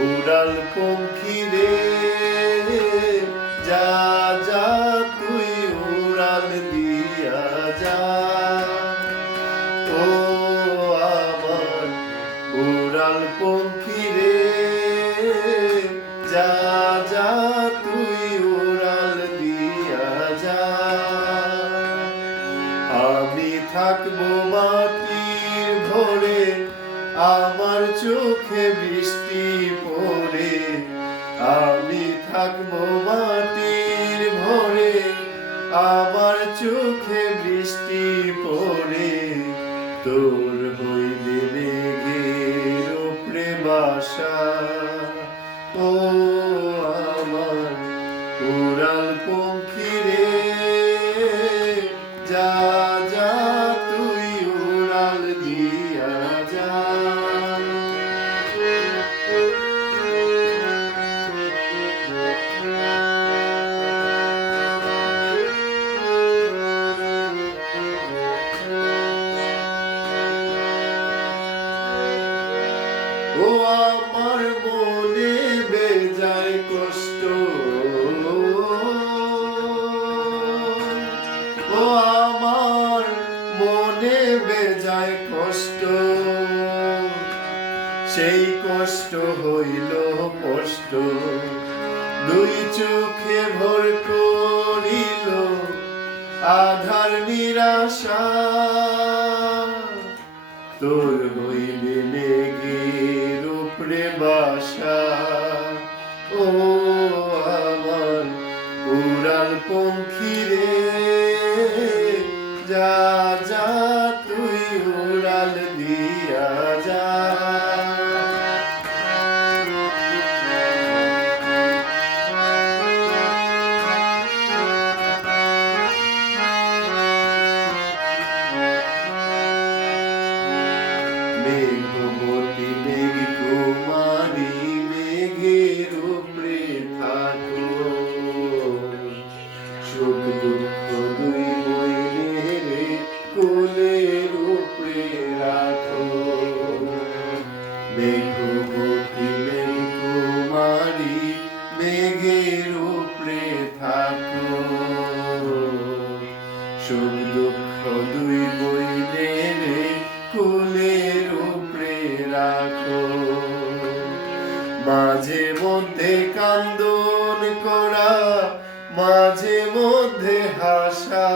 উড়াল পঙ্খী রে যা যা তুই উড়াল দিয়া যা ও আমার উড়াল পঙ্খী রে যা যা তুই উড়াল দিয়া যা আমি থাকবো মাটির ভরে আমার চোখে বৃষ্টি পড়ে আমি থাকবো মাটির ভরে আমার চোখে বৃষ্টি পড়ে তোর হইলে মেঘের উপরে বাসা ও আমার উড়াল পঙ্খী রে যা যা তুই উড়াল দিয়া যা ও আমার মনে বেজায় কষ্ট ও আমার মনে বেজায় কষ্ট সেই কষ্ট হইল কষ্ট দুই চোখে ভর করিল আধার নিরাশা তোর হইলে মেঘের উপরে বাসা ও আমার উড়াল পঙ্খী রে যা যা তুই উড়াল দিয়া যা মেঘবতী মেঘ কুমারী মেঘের উপরে থাকো সুখ দুঃখ দুই বইনের কোলের উপরে রাখো মেঘবতী মেঘ কুমারী মেঘের উপরে থাকো সুখ দুঃখ দুই বইনের কোলের উপরে রাখো মাঝে মধ্যে কান্দন করা মাঝে মধ্যে হাসা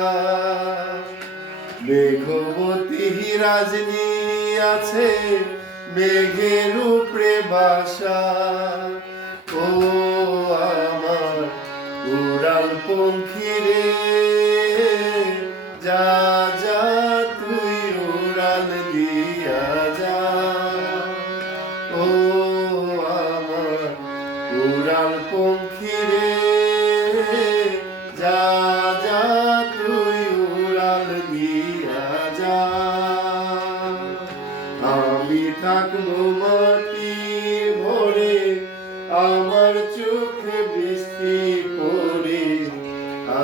মেঘবতী রাজনী আছে মেঘের উপরে বাসা ও আমার উড়াল পঙ্খী রে যা যা তুই উড়াল দিয়া যা ও আমার উড়াল পঙ্খী রে যা যা তুই উড়াল দিয়া যা আমি থাকবো মাটির ভরে আমার চোখে বৃষ্টি পড়ে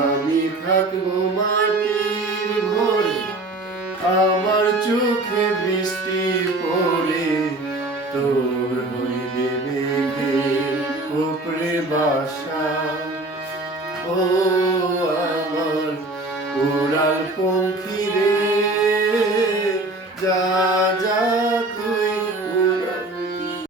আমি থাকবো মাটির ভরে আমার চোখে বৃষ্টি পড়ে তোর হইলে মেঘের উপরে বাসা ও আমার উড়াল পঙ্খী রে যা যা